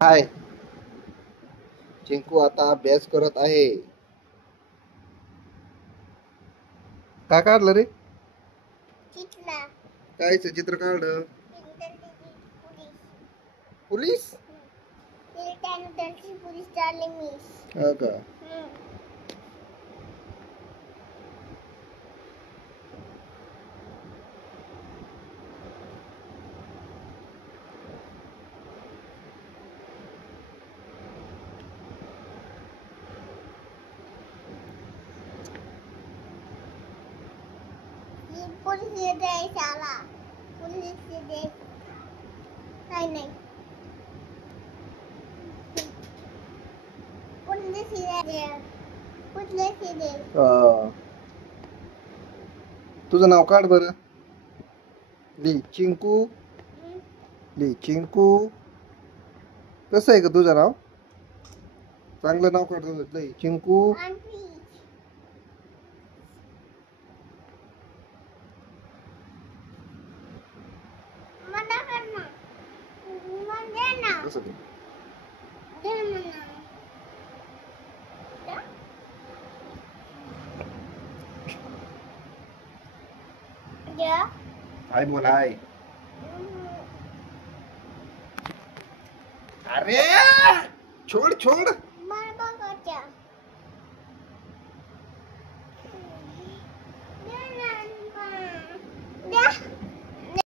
हाय. चिंकू आता अभ्यास करत आहे. काय काढलं रे? चितला कायचं चित्र काढलं? Police police. त्यानंतरची पोलीस झाले मी. हा का? पोलीस येते शाळा. पोलीस येते नाही पोलीस येते. पोलीस येते. तुझं नाव काढ बरं. ली चिंकू. ली चिंकू. कसं आहे का तुझं नाव? चांगलं नाव काढ तुझं. ली चिंकू. कसं ते? हाय बोल हाय. अरे छोड़ छोड़.